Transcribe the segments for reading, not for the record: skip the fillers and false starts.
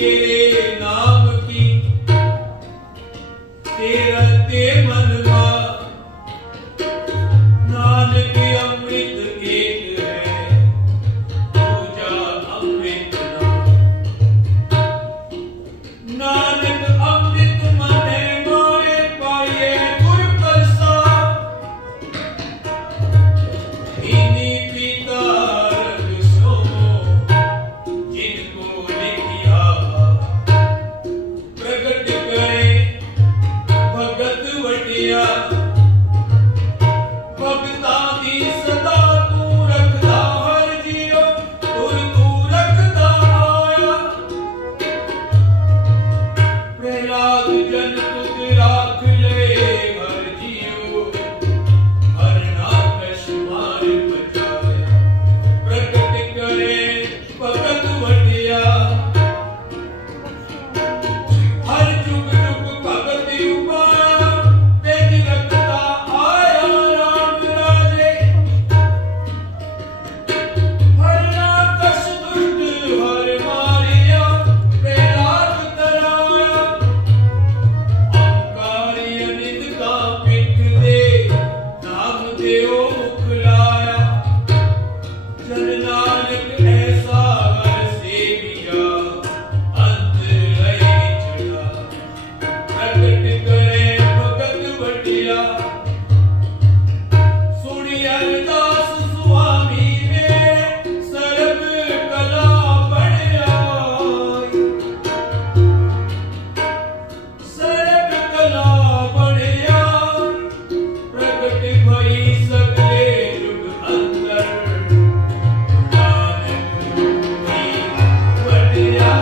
तेरे नाम की तेरते मनवा नानक अमृत एक है पूजा अमृत नानक अमृत मने मोए पाए गुर प्रसाद इन्हीं पिता रख सोमो जिनको लिखिया प्रगट करे भगत वटिया भगता दी सदा तू रखदा हर जियो तू रखदा आया प्रहलाद जन तुझ राख ले हर जियो हर नाकश मार बचाए प्रगट करे भगत वटिया हर जुग जुग भगत उपाया तेज रखता आया राम राजे हर राकश दुष्ट हर मारिया प्रहलाद तराया अहंकारी अनित का पिठ दे नाम देओ मुख लाया जन नानक ऐसा हर सेविया अंत लय चढ़ा प्रगट करे भगत वटिया सुनी अरदास स्वामी में सर्व कला बढ़ आई सर्व कला बढ़ आई प्रगट भई सगले युग अंदर नानक की वटिया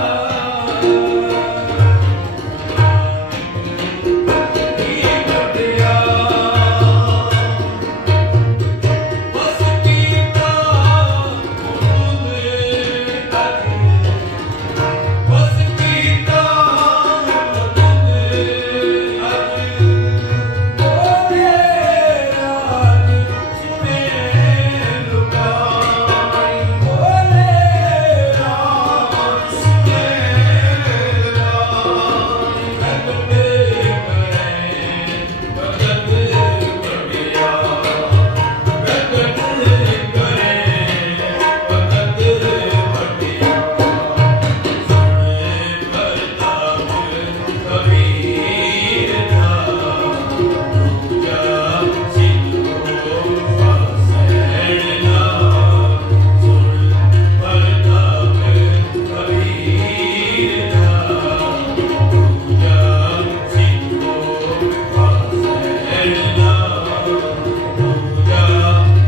बस कीता बस कीता बोले राज सुने लुकाई बोले राज सुने प्रगट करे भगत वटिया प्रगट करे भगत वटिया सुन प्रताप कबीर था पूजा सिद्धो वासैना सुन प्रताप कबीर था पूजा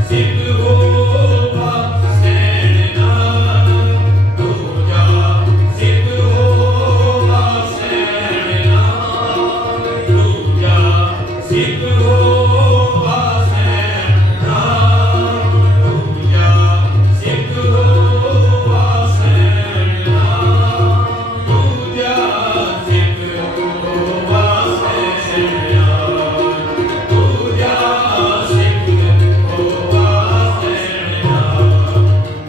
सिद्धो वासैना पूजा सिद्धो वासैना पूजा सिद्धो वासैना पूजा सिद्धो वासैना पूजा सिद्धो वासैना पूजा सिद्धो वासैना पूजा सिद्धो वासैना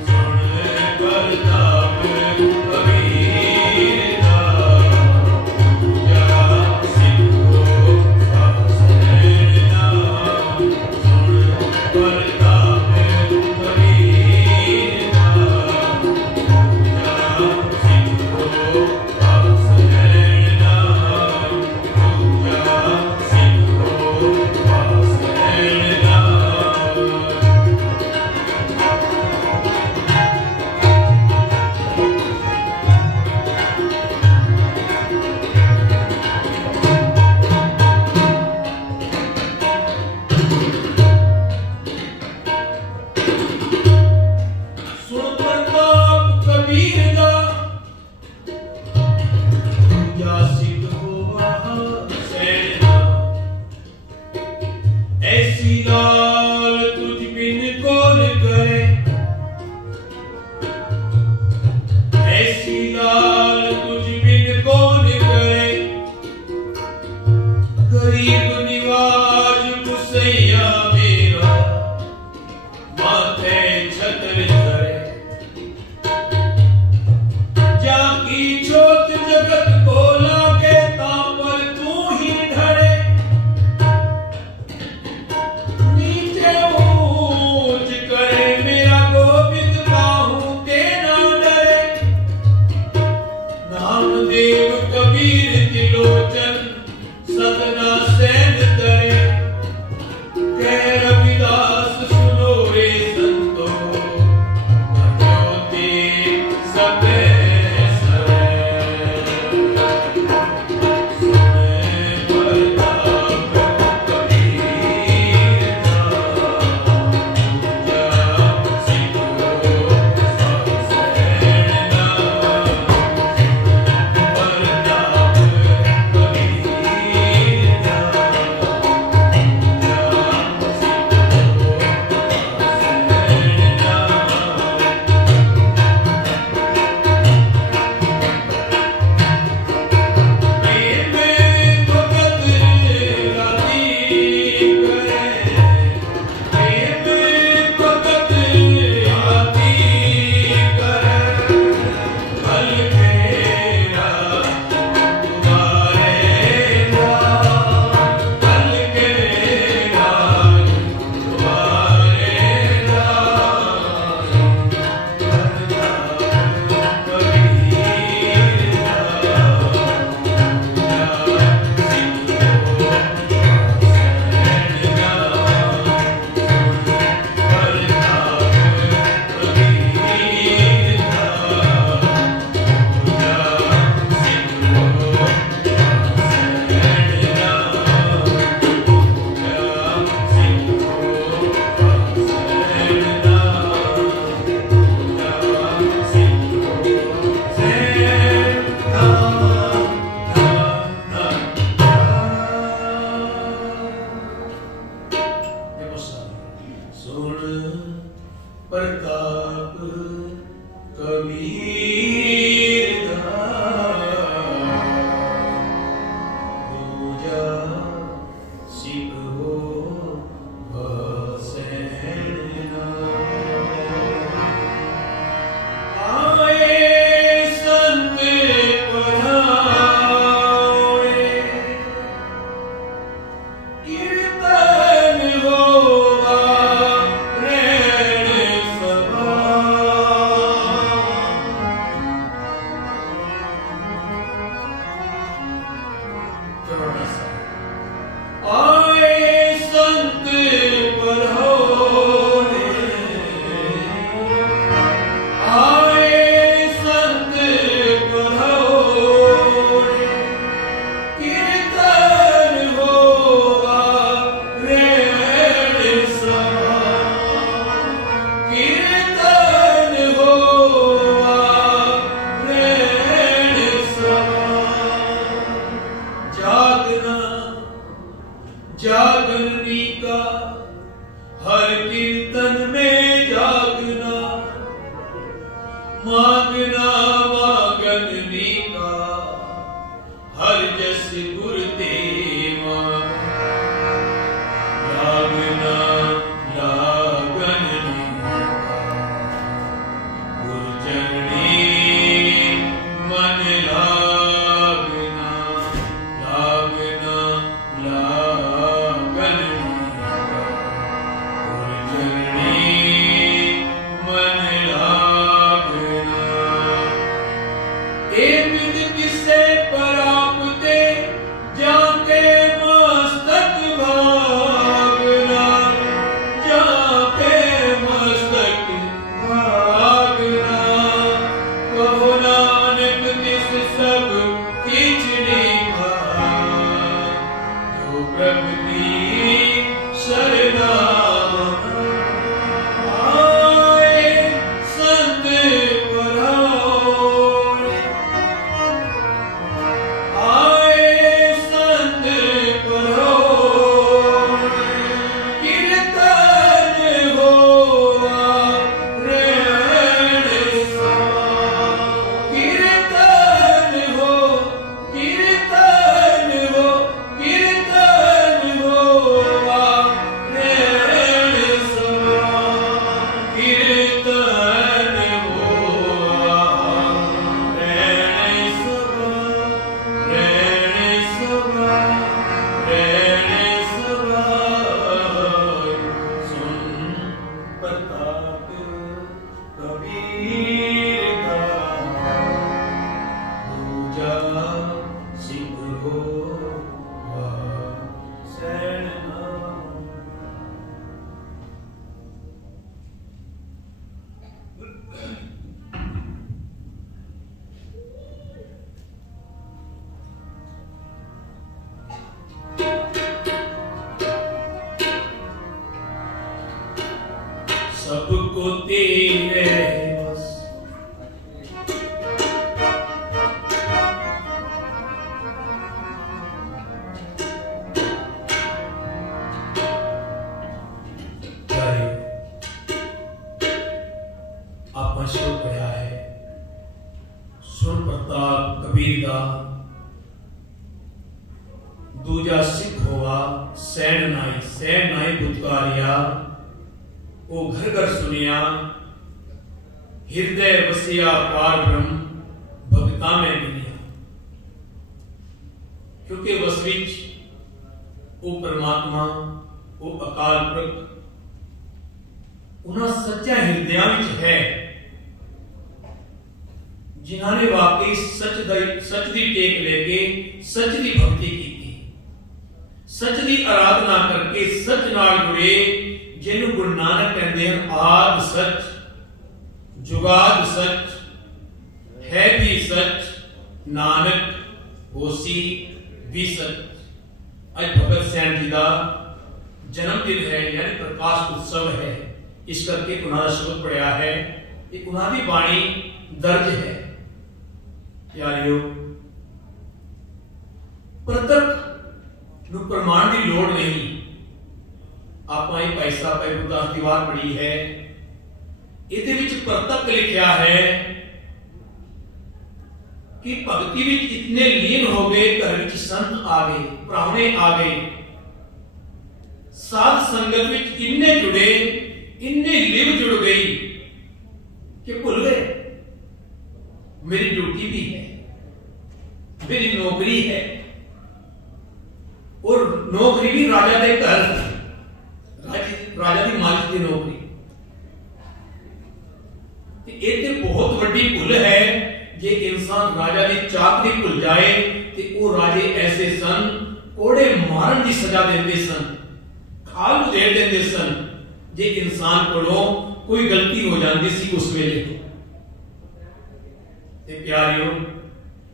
सुन प्रताप कबीर था पूजा सिद्धो वासैना सुन प्रताप कबीर था पूजा सिद्धो वासैना पूजा सिद्धो वासैना सुन प्रताप कबीर दा पूजा सिद्धो वासैना ऐसी लाल तुझ बिन कौन करे ऐसी लाल तुझ बिन कौन करे गरीब निवाज मुसैया मेरा माथे छत्र धरे जाकी जोत ए विद किसे परापते जाके मस्तक भागना, जाके मस्तक भागना। कहो नानक तिस सब खींचनी भाग, जो प्रभु की शरणा सबको तेरे बस। आपने शुरू पढ़ा है सुन प्रताप कबीर दा, दूजा सिख होवा सैन नाई बुतकारिया, वो घर घर सुनिया हृदय वसिया पार ब्रह्म भगता में मिलिया। क्योंकि वस विच वो परमात्मा वो अकाल पुरख उन्हां सच्चा हृदय विच है, जिन्होंने वाकई सच दी टेक लेके सच दी भक्ति की, सच दी आराधना करके सच नाल जुड़े, जिन्होंने गुरु नानक कहते हैं आद सच जुगाद सच है भी सच, नानक होसी भी सच। आज भगत सैन जी का जन्मदिन है, यानी प्रकाश उत्सव है, इस करके उन्होंने शब्द पढ़िया है, उन्होंने बाणी दर्ज है। यारियो प्रतक नु प्रमाण की लोड़ नहीं, आप भाई साहब भाई गुरदास दीवार पढ़ी है, इहदे विच प्रतक लिखा है कि भगती विच इतने लीन हो गए, घर विच संत आ गए, प्राहुणे आ गए, साध संगत विच इन्ने जुड़े, इन्ने लिव जुड़ गई कि भूल गए मेरी ड्यूटी भी है, मेरी नौकरी है, और नौकरी भी राजा के घर, राजा की मालिक की नौकरी। ये बहुत बड़ी भूल है जे इंसान राजा की चाकरी भूल जाए, तो वो राजे ऐसे सन कोड़े मारन की सजा देते सन, खाल दे देते सन, जे इंसान को कोई गलती हो जाती सी उस वेले। प्यारियो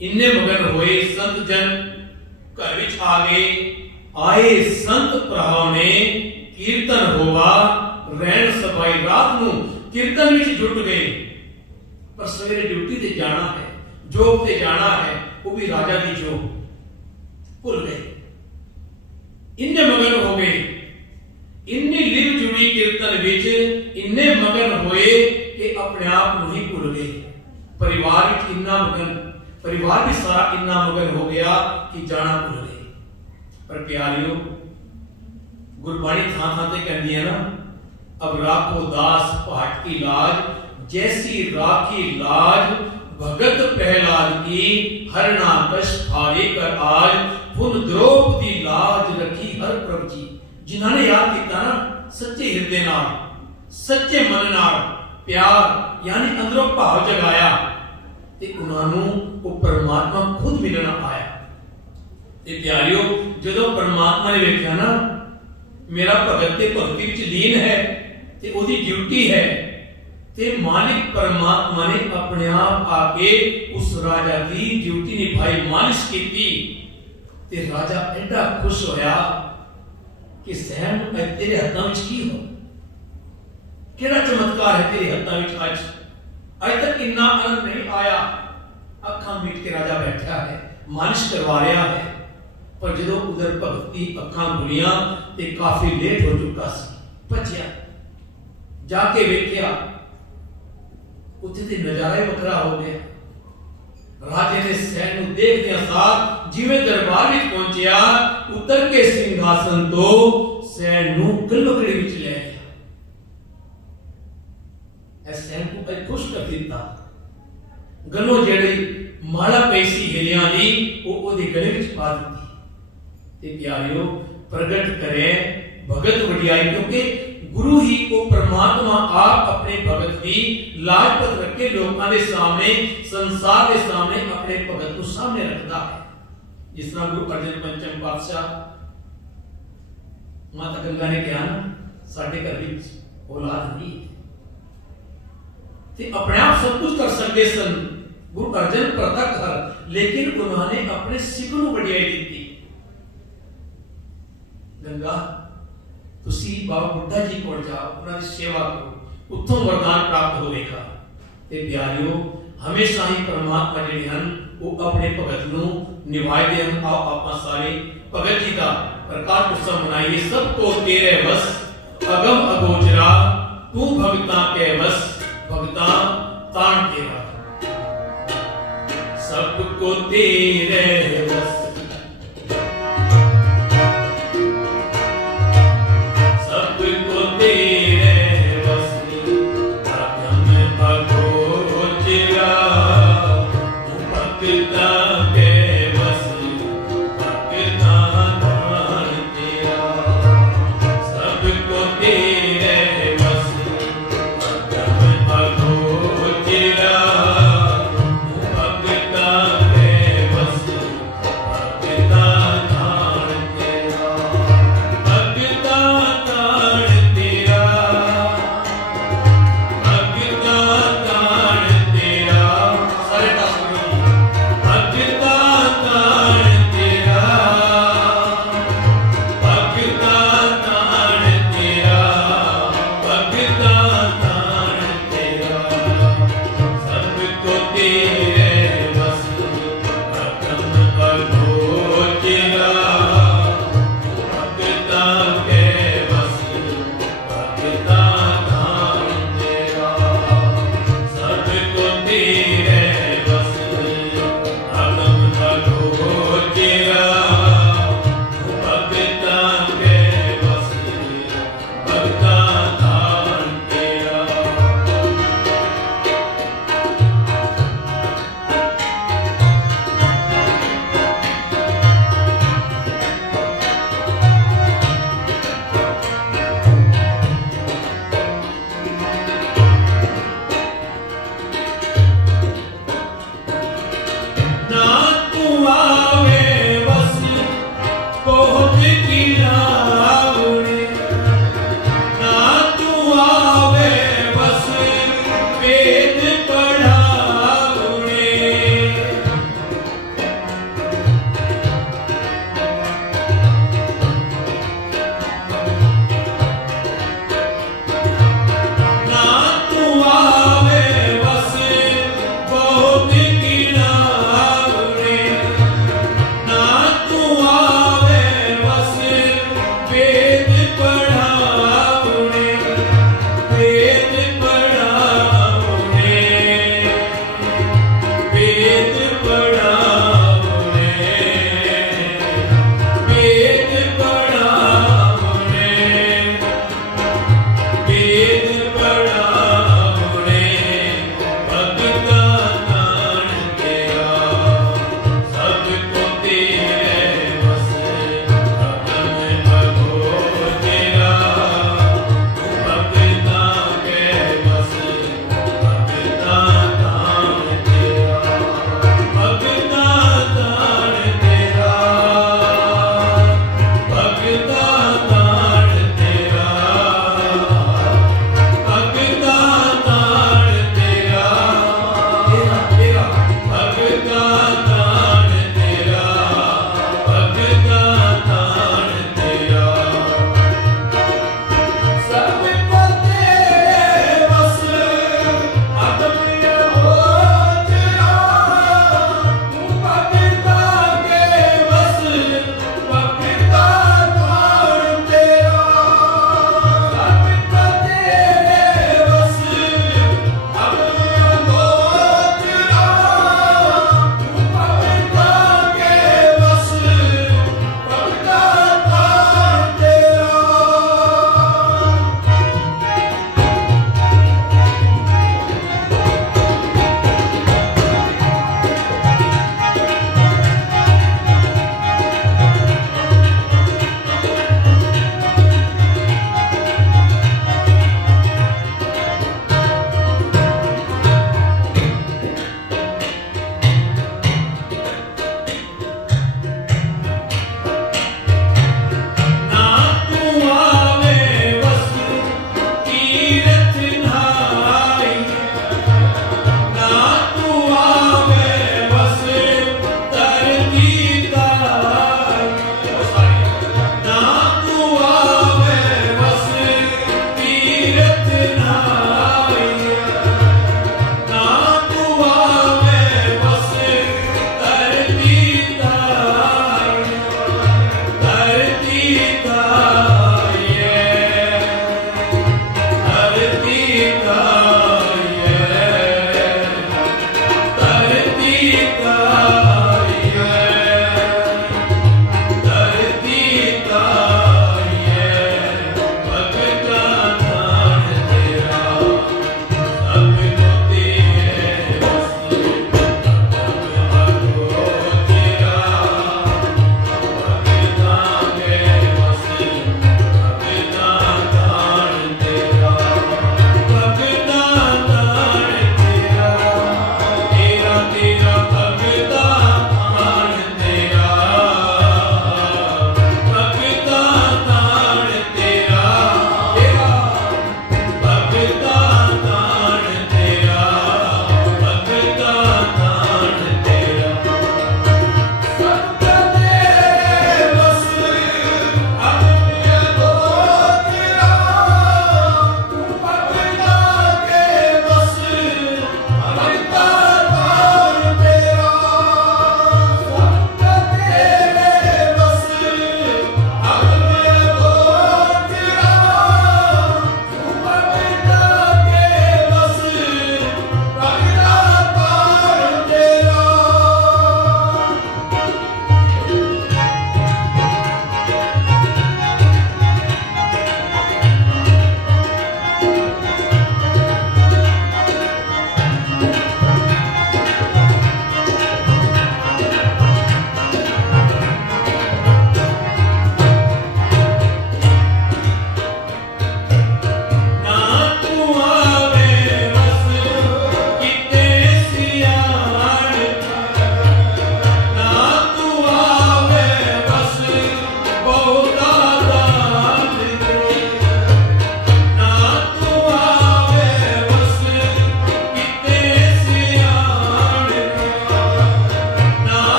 इन्ने मगन होए संत जन घर विच आ गए, आए संत प्राहुणे कीर्तन होवा, रहन सभाई रात नूं कीर्तन विच जुट गए, पर सवेरे ड्यूटी ते जाना है, जॉब ते जाना है, वो भी राजा की जॉब भूल गए, इन्ने मगन हो गए, इन्नी लिव जुड़ी कीर्तन विच इन्ने मगन होए कि अपने आप को ही भूल गए। परिवार विच इन्ना मगन, परिवार भी सारा इन्ना मगन हो गया कि जाना भूल गए। पर प्यारियो गुरबाणी थां थां ते कहती है ना, अब राखो दास भाट की लाज, जैसी राखी लाज भगत प्रहलाद की, हरना कश खारे कर आज, पुन द्रौपदी लाज रखी हर प्रभु जी। जिन्होंने याद किया ना सच्चे हृदय नाल, सच्चे मन नाल प्यार यानी अंदरों भाव जगाया, ते उन्होंने वो परमात्मा खुद मिलना आया। ते प्यारियो जो परमात्मा ने वेख्या ना मेरा भगत ते भक्ति विच लीन है ते ओदी ड्यूटी है, ते मालिक परमात्मा ने अपने आप आके उस राजा की ड्यूटी निभाई, मालिश की ते राजा एडा खुश होया कि सहन तेरे हाथों में की हो, केड़ा चमत्कार है तेरे हाथों में आज, अज तक इन्ना आनंद नहीं आया। अखा मीट के राजा बैठा है, मालिश करवा रहा है, पर जो उधर भगत की अखा खुलियां ते काफी लेट हो चुका सी, भजिया जाके वेख्या उत्थे ते नजारा ही वखरा हो गया। राजे ने सैन को देखदे साथ जिवें दरबार में पहुंचया उतर के सिंहासन तो सैन नू गलवकड़ी विच ले गया। ऐ सैन को कई खुश कर दिता, गलों जेड़ी माला पैसी हिलियां दी वो ओदे गले विच पा दी। ते प्यारियो प्रगट करे भगत वडियाई, क्योंकि गुरु ही को परमात्मा आप अपने भगत की लाजपत रख के लोगों के सामने, संसार के सामने अपने भगत को सामने रखता है। जिस तरह गुरु अर्जन पंचम पातशाह माता गंगा ने कहा ना साडे घर विच औलाद नहीं ते अपने आप सब कुछ कर सकते सन गुरु अर्जन प्रतक हर, लेकिन उन्होंने अपने सिख को वडियाई दी। गंगा तुसी बाबा बुड्ढा जी को जाओ, उन्होंने सेवा करो, उत्थों वरदान प्राप्त होगा। ते प्यारियो हमेशा ही परमात्मा जिहड़े हन वो अपने भगत नू निभाते हैं। आओ आप सारे भगत जी का प्रकाश उत्सव मनाइए। सबको तेरे बस अगम अगोचरा, तू भगता के बस भगता तान तेरा, सबको तेरे बस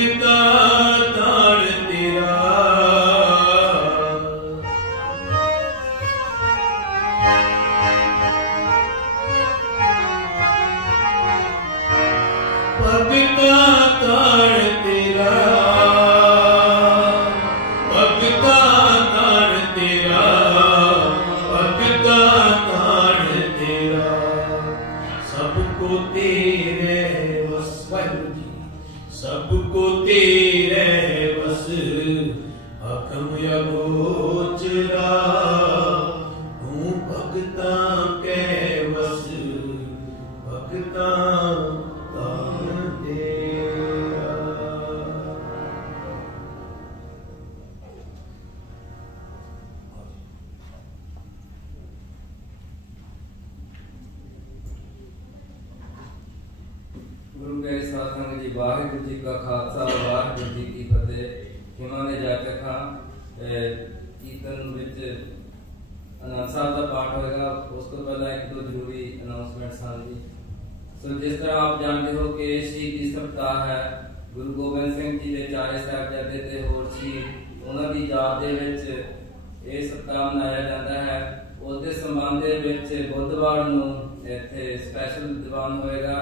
भगता दान तेरा भगता दान तेरा भगता दान तेरा भगता दान तेरा सबको तेरे बस वाहिगुरू जी सबको तेरे बस अखम अगोचरा हूँ भगता के बस भगता दान तेरा। गुरु प्यारे साध संगत जी वाहिगुरू जी का खालसा वाहिगुरू जी की फतेह। खिमा ने जाके खां कीर्तन विच आनंद साहब का पाठ होएगा। उस तो पहला एक दो जरूरी अनाउंसमेंट सन जी। सो जिस तरह आप जानते हो कि शहीदी सप्ताह है गुरु गोबिंद सिंह जी के चारे साहिबजादे ते होर शहीद उन्हां दी याद दे विच ਇਹ ਸप्ताह मनाया जाता है। उसके संबंध दे विच बुधवार नूं इत्थे स्पैशल ਦੀਵਾਨ होएगा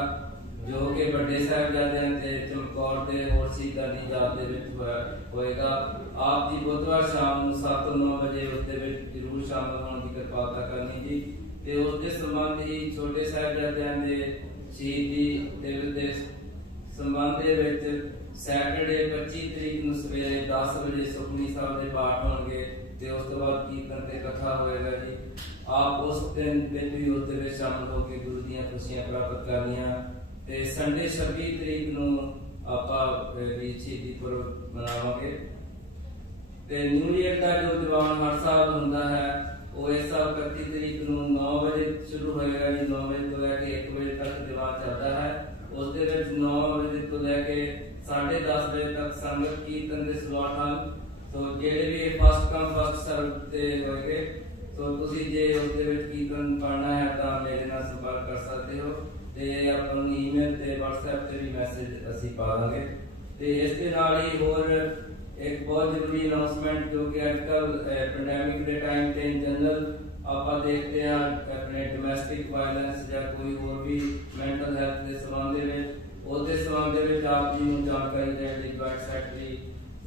जो कि बड़े साहिबजादियां ते चमकौर दे होर शहीदां दी याद दे विच होएगा। आप जी बुधवार शाम नूं 7 ਤੋਂ 9 ਵਜੇ ਉਸ ਦੇ ਵਿੱਚ ਜ਼ਰੂਰ ਸ਼ਾਮਲ ਹੋਣ ਦੀ ਕਿਰਪਾਲਤਾ ਕਰਨੀ ਜੀ। ਤੇ ਉਸ ਦੇ ਸੰਬੰਧ ਹੀ ਛੋਟੇ ਸਾਹਿਬਜ਼ਾਦਿਆਂ ਦੇ ਸ਼ਹੀਦੀ ਦਿਵਸ ਦੇ ਸੰਬੰਧ ਦੇ ਵਿੱਚ ਸੈਟਰਡੇ 25 ਤਰੀਕ ਨੂੰ ਸਵੇਰੇ 10 ਵਜੇ ਸੁਖਮਨੀ ਸਾਹਿਬ ਦੇ ਪਾਠ ਹੋਣਗੇ ਤੇ ਉਸ ਤੋਂ ਬਾਅਦ ਕੀਰਤਨ ਤੇ ਕਥਾ ਹੋਏਗਾ ਜੀ। ਆਪ ਉਸ ਦਿਨ ਵਿੱਚ ਵੀ ਉਸ ਦੇ ਵਿੱਚ ਸ਼ਾਮਲ ਹੋ ਕੇ ਗੁਰੂ ਦੀਆਂ ਖੁਸ਼ੀਆਂ ਪ੍ਰਾਪਤ ਕਰਨੀਆਂ। ਤੇ ਸੰਡੇ 26 ਤਰੀਕ ਨੂੰ ਆਪਾਂ ਵੀ ਸ਼ਹੀਦੀ ਪੁਰਬ ਮਨਾਵਾਂਗੇ। ਤੇ ਨਿਊ ਈਅਰ ਦਾ ਜੋ ਦੀਵਾਨ ਹਰ ਸਾਲ ਹੁੰਦਾ ਹੈ ਉਹ ਇਸ ਸਾਲ 31 ਤਰੀਕ ਨੂੰ 9 ਵਜੇ ਸ਼ੁਰੂ ਹੋਏਗਾ ਜੀ। 9 ਵਜੇ ਤੋਂ ਲੈ ਕੇ 1 ਵਜੇ ਤੱਕ ਦੀਵਾਨ ਚੱਲਦਾ ਹੈ। ਉਸ ਦੇ ਵਿੱਚ 9 ਵਜੇ ਤੋਂ ਲੈ ਕੇ 10:30 ਵਜੇ ਤੱਕ ਸੰਗਤ ਕੀਰਤਨ ਦੇ ਸਲੋਟ ਹਨ। तो ਜਿਹੜੇ ਵੀ ਫਸਟ ਕਮ ਫਸਟ ਸਰਵ ਤੇ ਹੋਏਗੇ तो ਤੁਸੀਂ ਜੇ ਉਸ ਦੇ ਵਿੱਚ ਕੀਰਤਨ ਪੜਨਾ ਹੈ ਤਾਂ ਮੇਰੇ ਨਾਲ ਸੰਪਰਕ ਕਰ ਸਕਦੇ ਹੋ ਤੇ ਆਪਾਂ ਨੂੰ ਈਮੇਲ ਤੇ WhatsApp ਤੇ ਵੀ ਮੈਸੇਜ ਅਸੀਂ ਪਾ ਦਾਂਗੇ। ਤੇ ਇਸ ਦੇ ਨਾਲ ਹੀ ਹੋਰ ਇੱਕ ਬਹੁਤ ਜ਼ਰੂਰੀ ਅਨਾਉਂਸਮੈਂਟ ਜੋ ਕਿ ਅੱਜਕੱਲ ਪੈਂਡੈਮਿਕ ਦੇ ਟਾਈਮ ਤੇ ਇਨ ਜਨਰਲ ਆਪਾਂ ਦੇਖਦੇ ਹਾਂ ਆਪਣੇ ਡੋਮੈਸਟਿਕ ਵਾਇਲੈਂਸ ਜਾਂ ਕੋਈ ਹੋਰ ਵੀ ਮੈਂਟਲ ਹੈਲਥ ਦੇ ਸੰਬੰਧ ਦੇ ਵਿੱਚ ਉਹਦੇ ਸੰਬੰਧ ਦੇ ਵਿੱਚ ਆਪ ਜੀ ਨੂੰ ਜਾਣਕਾਰੀ ਦੇਣ ਲਈ ਜੁਆਇੰਟ ਸੈਕਟਰੀ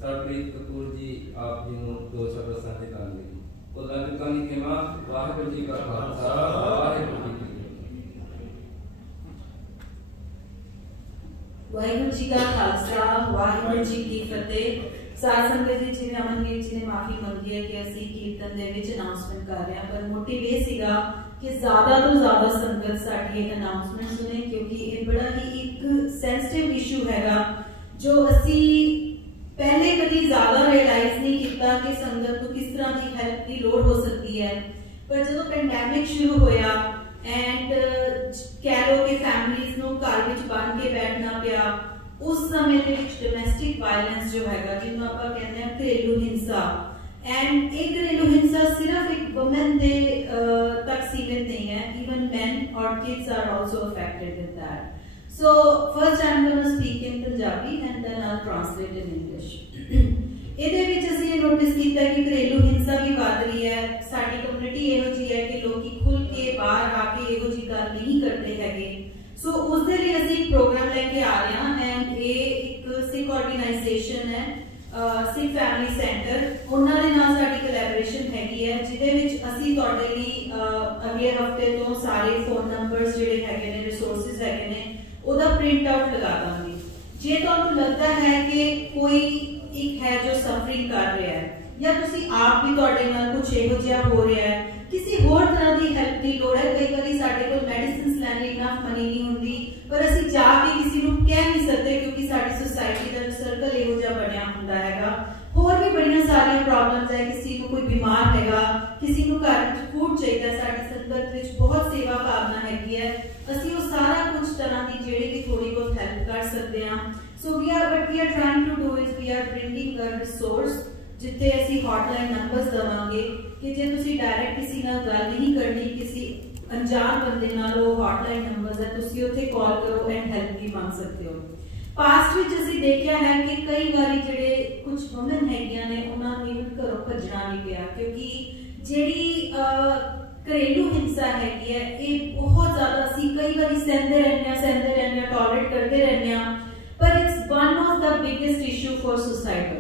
सरप्रीत कपूर जी आप जी ਨੂੰ ਦੋ ਸ਼ਬਦ ਸਾਂਝੇ ਕਰਨਗੇ। ਉਹਨਾਂ ਦੀ ਕਹਾਣੀ ਖਿਮਾ ਵਾਹਿਗੁਰੂ ਜੀ ਕਾ ਖਾਲਸਾ ਵਾਹਿਗੁਰੂ ਜੀ ਕੀ ਫਤਿਹ। ਵਾਹਿਗੁਰੂ ਜੀ का खालसा वाहिगुरू जी की फतेह। साध संगत जी जिवें अमनवीर जी ने माफी मंगी है कि ਅਸੀਂ ਕੀਰਤਨ ਦੇ ਵਿੱਚ ਅਨਾਉਂਸਮੈਂਟ ਕਰ ਰਹੇ ਹਾਂ ਪਰ ਮੋਟਿਵ ਇਹ ਸੀਗਾ ਕਿ ਜ਼ਿਆਦਾ ਤੋਂ ਜ਼ਿਆਦਾ ਸੰਗਤ ਸਾਡੀ ਇਹ ਅਨਾਉਂਸਮੈਂਟ ਸੁਣੇ ਕਿਉਂਕਿ ਇਹ ਬੜਾ ਹੀ ਇੱਕ ਸੈਂਸਿਟਿਵ ਇਸ਼ੂ ਹੈਗਾ ਜੋ ਅਸੀਂ पहले कभी ज्यादा रियलाइज नहीं किया कि संगत को किस तरह की हेल्प की लोड़ हो सकती है। पर जो पेंडेमिक शुरू होया एंड कह लो कि फैमिलीज नूं घर विच बन के बैठना पिया उस समय दे विच डोमेस्टिक वायलेंस जो हैगा जिन्हों आपां कहंदे हां घरेलू हिंसा एंड एक घरेलू हिंसा सिर्फ एक वुमेन दे तक सीमित नहीं है। इवन men और kids are also affected with that. So first I'm going to speak in Punjabi and then I'll translate in English. ਇਹਦੇ ਵਿੱਚ ਅਸੀਂ ਇਹ ਨੋਟਿਸ ਕੀਤਾ ਕਿ ਘਰੇਲੂ ਹਿੰਸਾ ਵੀ ਵੱਧ ਰਹੀ ਹੈ। ਸਾਡੀ ਕਮਿਊਨਿਟੀ ਇਹੋ ਜਿਹੀ ਹੈ ਕਿ ਲੋਕੀ ਖੁੱਲ ਕੇ ਬਾਹਰ ਆ ਕੇ ਇਹੋ ਜਿਹੀ ਗੱਲ ਨਹੀਂ ਕਰਦੇ ਹੈਗੇ। ਸੋ ਉਸ ਦੇ ਲਈ ਅਸੀਂ ਇੱਕ ਪ੍ਰੋਗਰਾਮ ਲੈ ਕੇ ਆ ਰਹੇ ਹਾਂ ਐਂਡ ਇਹ ਇੱਕ ਸਿੱਖ ਆਰਗੇਨਾਈਜੇਸ਼ਨ ਹੈ ਸਿੱਖ ਫੈਮਿਲੀ ਸੈਂਟਰ ਉਹਨਾਂ ਦੇ ਨਾਲ ਸਾਡੀ ਕੋਲੈਬੋਰੇਸ਼ਨ ਹੈਗੀ ਹੈ ਜਿਹਦੇ ਵਿੱਚ ਅਸੀਂ ਤੁਹਾਡੇ ਲਈ ਅਗਲੇ ਹਫਤੇ ਤੋਂ ਸਾਰੇ ਫੋਨ ਨੰਬਰਸ ਜਿਹੜੇ ਹੈਗੇ ਨੇ ਰਿਸੋਰਸਿਸ ਹੈਗੇ ਨੇ ਉਹਦਾ ਪ੍ਰਿੰਟ ਆਊਟ ਲਗਾ ਦਾਂਗੇ। ਜੇ ਤੁਹਾਨੂੰ ਲੱਗਦਾ ਹੈ ਕਿ ਕੋਈ ਇੱਕ ਹੈ ਜੋ ਸਫਰਿੰਗ ਕਰ ਰਿਹਾ ਹੈ ਜਾਂ ਤੁਸੀਂ ਆਪ ਵੀ ਤੁਹਾਡੇ ਨਾਲ ਕੁਝ ਇਹੋ ਜਿਹਾ ਹੋ ਰਿਹਾ ਹੈ ਕਿਸੇ ਹੋਰ ਤਰ੍ਹਾਂ ਦੀ ਹੈਲਪ ਦੀ ਲੋੜ ਹੈ। ਕਈ ਵਾਰੀ ਸਾਡੇ ਕੋਲ ਮੈਡੀਸਿਨਸ ਲੈਣ ਲਈ ਇਨਫ ਮਨੀ ਨਹੀਂ ਹੁੰਦੀ ਪਰ ਅਸੀਂ ਜਾ ਕੇ ਕਿਸੇ ਨੂੰ ਕਹਿ ਨਹੀਂ ਸਕਦੇ ਕਿਉਂਕਿ ਸਾਡੀ ਸੋਸਾਇਟੀ ਦਾ ਸਰਕਲ ਇਹੋ ਜਿਹਾ ਬਣਿਆ ਹੁੰਦਾ ਹੈਗਾ। ਹੋਰ ਵੀ ਬੜੀਆਂ ਸਾਰੀਆਂ ਪ੍ਰੋਬਲਮਸ ਹੈ ਕਿਸੇ ਨੂੰ ਕੋਈ ਬਿਮਾਰ ਹੈਗਾ ਕਿਸੇ ਨੂੰ ਘਰ ਵਿੱਚ ਫੂਡ ਚਾਹੀਦਾ ਸਾਡੀ ਸੰਗਤ ਵਿੱਚ ਬਹੁਤ ਸੇਵਾ ਭਾਵਨਾ ਹੈਗੀ ਹੈ ਅਸੀਂ ਉਹ ਸਾਰਾ ਕੁਝ ਤਰ੍ਹਾਂ ਦੀ ਜਿਹੜੀ ਵੀ ਥੋੜੀ ਬਹੁਤ ਹੈਲਪ ਕਰ ਸਕਦੇ ਹਾਂ। ਸੋ we are trying to do is we are bringing a resource ਜਿੱਥੇ ਅਸੀਂ ਹੌਟਲਾਈਨ ਨੰਬਰਸ ਦਵਾਂਗੇ ਕਿ ਜੇ ਤੁਸੀਂ ਡਾਇਰੈਕਟ ਕਿਸੇ ਨਾਲ ਗੱਲ ਨਹੀਂ ਕਰਨੀ ਕਿਸੇ ਅਣਜਾਣ ਬੰਦੇ ਨਾਲ ਉਹ ਹੌਟਲਾਈਨ ਨੰਬਰਸ ਹੈ ਤੁਸੀਂ ਉੱਥੇ ਕਾਲ ਕਰੋ ਐਂਡ ਹੈਲਪ ਵੀ ਮੰਗ ਸਕਦੇ ਹੋ। ਪਾਸਟ ਵਿੱਚ ਅਸੀਂ ਦੇਖਿਆ ਹੈ ਕਿ ਕਈ ਵਾਰੀ ਜਿਹੜੇ ਕੁਝ ਵੂਮਨ ਹੈਗੀਆਂ ਨੇ ਉਹਨਾਂ ਨੂੰ ਘਰੋਂ ਭੱਜਣਾ ਵੀ ਪਿਆ, ਕਿਉਂਕਿ ਜਿਹੜੀ ਘਰੇਲੂ ਹਿੰਸਾ ਹੈਗੀ ਹੈ ਇਹ ਬਹੁਤ ਜ਼ਿਆਦਾ ਅਸੀਂ ਕਈ ਵਾਰੀ ਸਹਿੰਦੇ ਰਹਿੰਦੇ ਹਾਂ, ਟੋਲਰੇਟ ਕਰਦੇ ਰਹਿੰਦੇ ਹਾਂ, ਪਰ it's one of the biggest issue for society.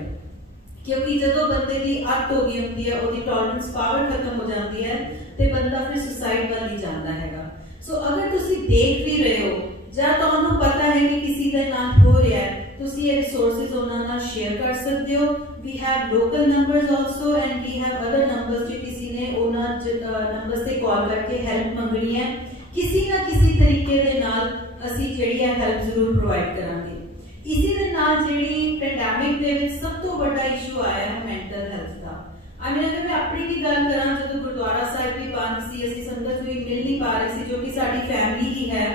क्योंकि ਜਦੋਂ ਬੰਦੇ ਦੀ ਅੱਤ ਹੋ ਗਈ ਹੁੰਦੀ ਹੈ, ਉਹਦੀ ਟੋਲਰੈਂਸ ਪਾਵਰ ਖਤਮ ਹੋ ਜਾਂਦੀ ਹੈ ਤੇ ਬੰਦਾ ਫਿਰ ਸੁਸਾਈਡ ਵੱਲ ਹੀ ਜਾਂਦਾ ਹੈਗਾ। ਸੋ ਅਗਰ ਤੁਸੀਂ ਦੇਖ ਵੀ ਰਹੇ ਹੋ ਜਾਂ ਤੁਹਾਨੂੰ ਪਤਾ ਹੈ ਕਿ ਕਿਸੇ ਦੇ ਨਾਲ ਹੋ ਰਿਹਾ ਹੈ, ਤੁਸੀਂ ਇਹ ਰਿਸੋਰਸਿਸ ਉਹਨਾਂ ਨਾਲ ਸ਼ੇਅਰ ਕਰ ਸਕਦੇ ਹੋ। We have local numbers also and we have other numbers ਜੇ ਕਿਸੇ ਨੇ ਉਹਨਾਂ ਨੰਬਰਸ ਤੇ ਕਾਲ ਕਰਕੇ ਹੈਲਪ ਮੰਗਣੀ ਹੈ, ਕਿਸੇ ਨਾ ਕਿਸੇ ਤਰੀਕੇ ਦੇ ਨਾਲ ਅਸੀਂ ਜਿਹੜੀ ਹੈ ਹੈਲਪ ਜ਼ਰੂਰ ਪ੍ਰੋਵਾਈਡ ਕਰਾਂਗੇ। इसी दे नाल जेडी पैंडेमिक दे विच सब तो बड़ा इशू आया है मेंटल हेल्थ का। आई मीन अगर मैं अपनी भी गल करां, जदों गुरुद्वारा साहिब भी बंद सी, असि संगत भी मिल नहीं पा रहे सी जो कि साडी फैमिली ही है,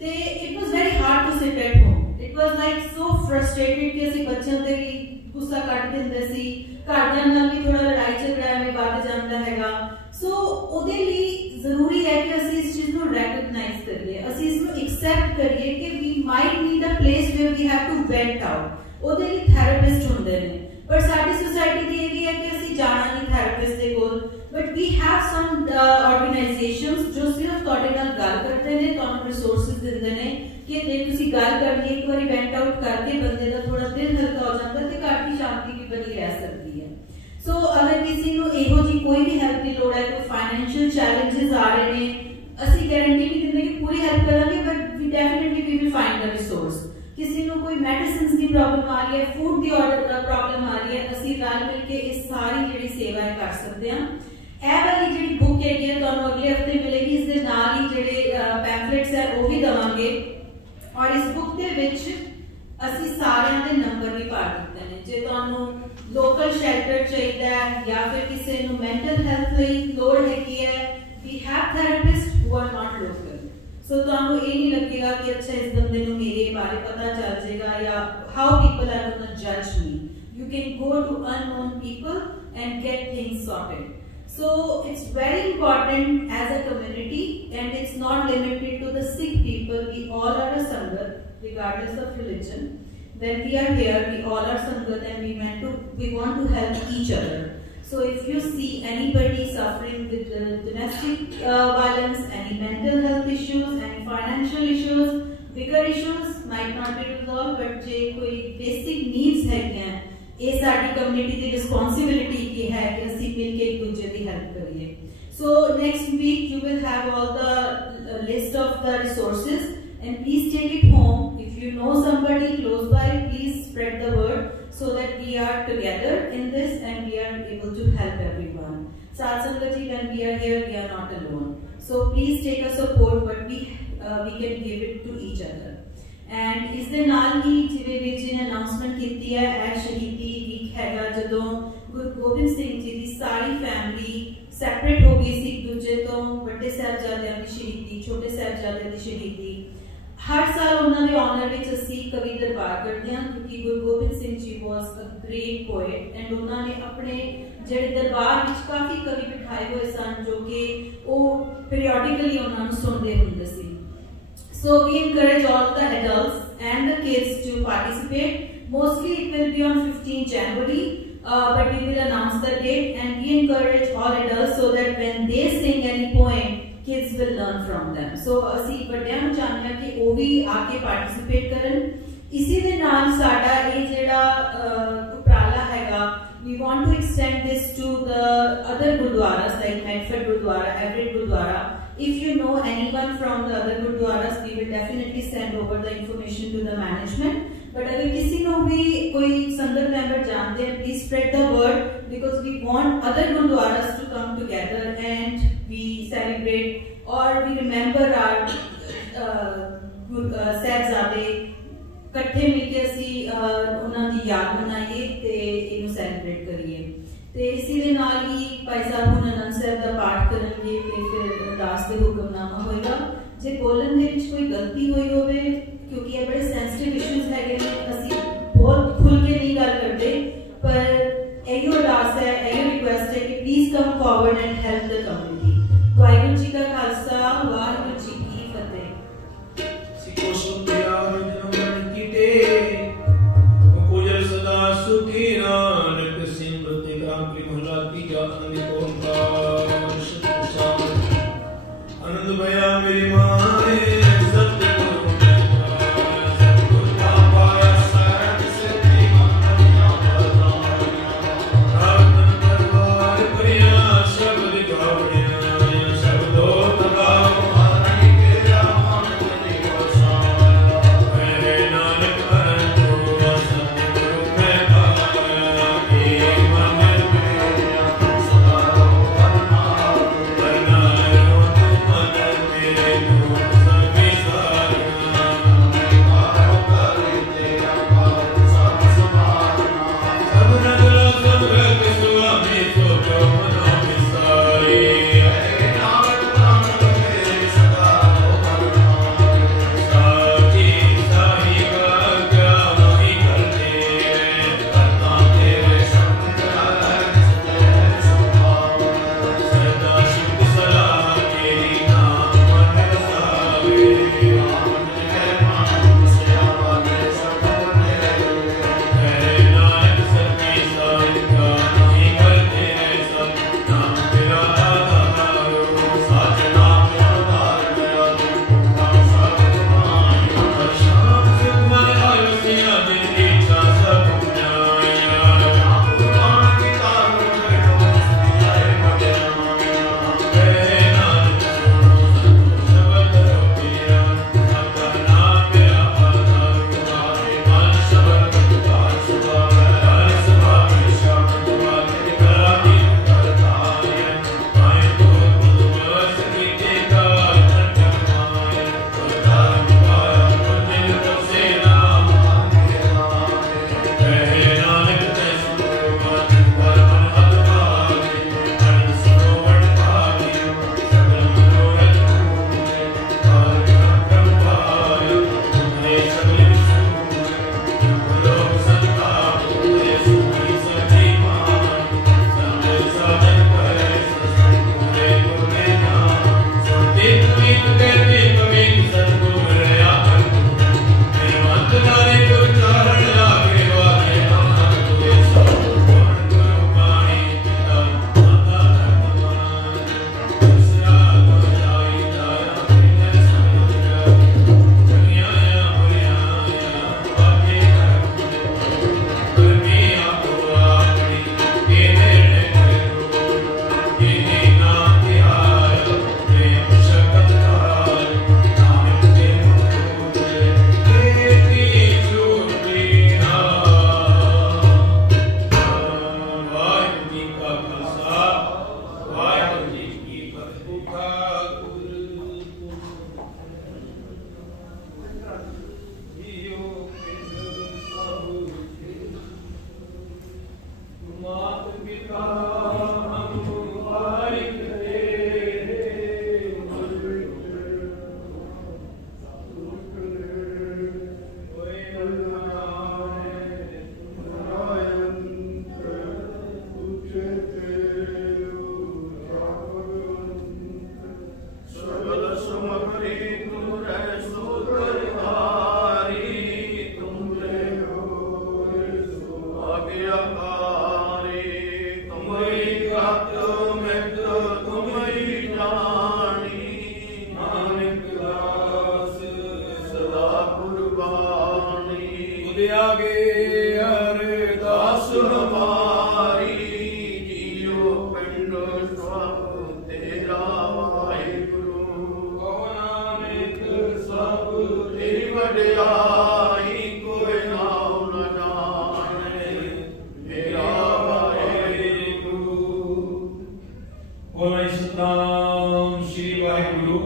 ते it was very hard to sit at home. It was like so frustrated कि असि बच्चों ते भी गुस्सा कट दिंदे सी, घरदियां नाल भी थोड़ा लड़ाई झगड़ा में वध जांदा हैगा। सो ओदे लई जरूरी है कि असि इस चीज को रिकॉग्नाइज करिए, असि इसको एक्सेप्ट करिए कि we might need a place where we have to vent out. ओदे लई थेरेपिस्ट हुंदे ने, पर साडी सोसाइटी दी ये है कि असि जाना नहीं थेरेपिस्ट दे कोल, but we have some organisations जो सिर्फ तुहाडे नाल गल करदे ने, तुहानू रिसोर्सेस दिंदे ने कि जे तुसी गल करनी एक बारी वेंट आउट करके बंदे दा थोड़ा दिल हल्का हो जांदा ते घर दी शांति भी बनी रह सकदी है। सो अगर किसी को इहो जी कोई भी हेल्प की लोड़ है, कोई फाइनेंशियल चैलेंजेस आ रहे हैं, असि गारंटी नहीं दिंदे कि पूरी हेल्प करांगे, but we definitely we will find the resource. किसी को कोई मेडिसिन्स की प्रॉब्लम आ रही है, फूड की ऑर्डर प्रॉब्लम आ रही है, असि रल मिल के इस सारी जिहड़ी सेवा है कर सकते हैं। ਇਹ वाली जिहड़ी बुक हैगी है तुहानू अगले हफ्ते मिलेगी, इस दे नाल ही जिहड़े पैम्फलेट्स है वो भी दवांगे, और इस बुक दे विच ਅਸੀਂ ਸਾਰਿਆਂ ਦੇ ਨੰਬਰ ਵੀ ਪਾ ਦਿੱਤੇ ਨੇ। ਜੇ ਤੁਹਾਨੂੰ ਲੋਕਲ ਸ਼ੈਲਟਰ ਚਾਹੀਦਾ ਹੈ ਜਾਂ ਫਿਰ ਕਿਸੇ ਨੂੰ ਮੈਂਟਲ ਹੈਲਥ ਲਈ ਲੋੜ ਹੈਗੀ ਹੈ, we have therapist who are not local. So ਤੁਹਾਨੂੰ ਇਹ ਨਹੀਂ ਲੱਗੇਗਾ ਕਿ ਅੱਛਾ ਇਸ ਬੰਦੇ ਨੂੰ ਮੇਰੇ ਬਾਰੇ ਪਤਾ ਚੱਲ ਜਾਏਗਾ ਜਾਂ how people are going to ਜੱਜ me. You can go to unknown people and get things sorted. So it's very important as a community, and it's not limited to the sick people. We all are a sangat, regardless of religion. When we are here, we all are sangat, and we want to help each other. So if you see anybody suffering with domestic violence, any mental health issues, any financial issues, bigger issues might not be resolved, but जे कोई basic needs है क्या, ये साडी community की responsibility की है कि असि मिलके एक दूसरे की हेल्प करिए। So next week you will have all the list of the resources, and please take it home. If you know somebody close by, please spread the word so that we are together in this and we are able to help everyone. Saat Sangat ji, when we are here, we are not alone. So please take a support, but we can give it to each other. And इस दे नाल ही जिवें वीर जी ने announcement की है, ए शहीदी week हैगा जदों गुरु गोबिंद सिंह जी की सारी फैमिली सैपरेट हो गई सी एक दूजे तो, बड़े साहिबजादियां की शहीदी, छोटे साहिबजादियां की शहीदी। हर साल उन्हां दे ऑनर विच असीं कवि दरबार करदे हां, क्योंकि Guru Gobind Singh ji was a great poet and उन्हां ने अपने जिहड़े दरबार विच काफ़ी कवि बिठाए हुए सन जो कि वो पीरियडिकली उन्हां नूं सुणदे हुंदे सी। So we encourage all the adults and the kids to participate. Mostly it will be on 15 January, but we will announce the date, and we encourage all adults so that when they sing any poem, kids will learn from them. So ਅਸੀਂ ਵੱਡਿਆਂ ਨੂੰ ਚਾਹੁੰਦੇ ਹਾਂ ਕਿ ਉਹ ਵੀ ਆ ਕੇ participate ਕਰਨ। ਇਸੇ ਦੇ ਨਾਲ ਸਾਡਾ ਇਹ ਜਿਹੜਾ ਉਪਰਾਲਾ ਹੈਗਾ, we want to extend this to the other gurdwaras like Medford Gurdwara, Everett Gurdwara. If you know anyone from the other gurdwaras, we will definitely send over the information to the management. But अगर किसी को भी कोई संगत member जानते हैं, please spread the word, because we want other gurdwaras to come together and we celebrate or we remember our ਸਾਹਿਬਜ਼ਾਦੇ ਇਕੱਠੇ ਮਿਲ ਕੇ ਅਸੀਂ ਉਹਨਾਂ ਦੀ ਯਾਦ ਮਨਾਈਏ ਤੇ ਇਹਨੂੰ ਸੈਲੀਬ੍ਰੇਟ ਕਰੀਏ। ਤੇ ਇਸੇ ਦੇ ਨਾਲ ਹੀ ਭਾਈ ਸਾਹਿਬ ਹੁਣ ਆਨੰਦ ਸਾਹਿਬ ਦਾ ਪਾਠ ਕਰਨਗੇ ਤੇ ਫਿਰ ਅਰਦਾਸ ਦੇ ਹੁਕਮਨਾਮਾ ਹੋਏਗਾ। ਜੇ ਬੋਲਣ ਦੇ ਵਿੱਚ ਕੋਈ ਗਲਤੀ ਹੋਈ ਹੋਵੇ, ਕਿਉਂਕਿ ਇਹ ਬੜੇ ਸੈਂਸਿਟਿਵ ਇਸ਼ੂਜ਼ ਹੈਗੇ ਨੇ, ਅਸੀਂ ਬਹੁਤ ਖੁੱਲ ਕੇ ਨਹੀਂ ਗੱਲ ਕਰਦੇ, ਪਰ ਇਹੋ ਅਰਦਾਸ ਹੈ, ਇਹੋ ਰਿਕੁਐਸਟ ਹੈ ਕਿ please come forward and help the community. Waheguru ji ਕਾ ਖਾਲਸਾ, ਵਾਹਿਗੁਰੂ ਜੀ ਕੀ ਫਤਿਹ। ਸਿੱਖੋ ਸੁਣਿਆ ਜਨਮ ਕੀਤੇ त्यागे अरदास हमारी, जियो पिंड सब तेरा वाहिगुरु। ओ नानक सब तेरी वडियाई, कोई नाम न जाने मेरा वाहिगुरु। बोलो सतनाम श्री वाहिगुरु।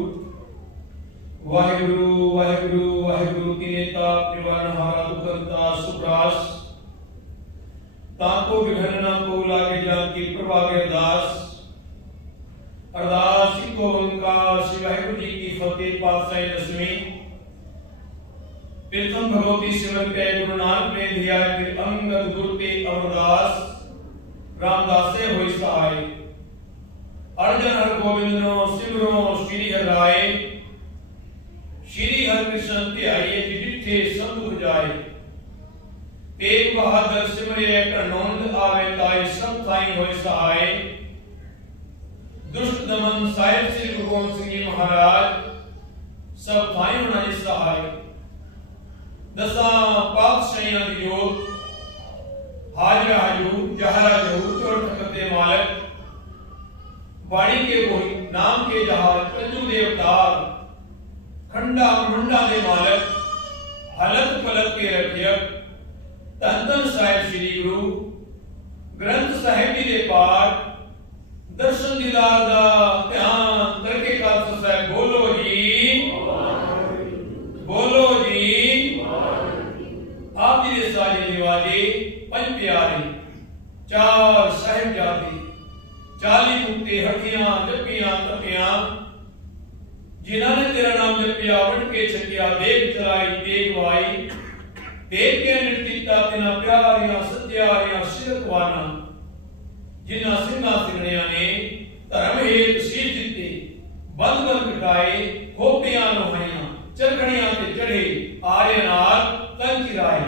वाहिगुरु वाहिगुरु वाहिगुरु की नेता निवारणहारा दुखहर्ता सुप्रास, ताको विघ्न को लागे जान की प्रभा के अरदास। अरदास को उनका श्री वाहिगुरु जी की फतेह पातशाही दसवीं। प्रथम भगवती सिमर के गुरु नानक ने दिया फिर अंगद गुरु के अमरदास, रामदास से होई सहाय। अर्जन हर गोविंद नो सिमरो श्री हर राय, श्री हर कृष्ण ध्याये जिठे संत जाए। तेग बहादुर सिमरिए करनौंद आवे ताई, सब थाई होय सहाय। दुष्ट दमन साहिब श्री गुरु गोबिंद सिंह जी महाराज, सब थाई होना जी सहाय। दसा पातशाहियां दी जोत, हाजरा हजूर जहरा जहूर चोर ठकते मालक। वाणी के बोही नाम के जहाज, कलजू दे अवतार। खंडा मुंडा दे मालक, हलक पलक के रखियक। धन धन साहिब श्री गुरु ग्रंथ साहिब जी दे पाठ, दर्शन दीदार दा ध्यान करके खालसा साहिब बोलो जी, बोलो जी। आप जी दे साजे निवाजे पंज प्यारे, चार साहिबजादे, 40 मुक्ते हठियां जपियां तपियां। जिन्होंने तेरा नाम जपिया वट के छकिया, देख चलाई देख वाई। देख के निर्तिता तिना प्यारियां सत्यारियां सिरकवाना। जिन्ना सिंहा सिंगड़िया ने धर्म हेत शीश दिते, बंद बंद कटाए खोपियां लोहाइयां। चरखड़ियां ते चढ़े आर्य नार तन चिराए।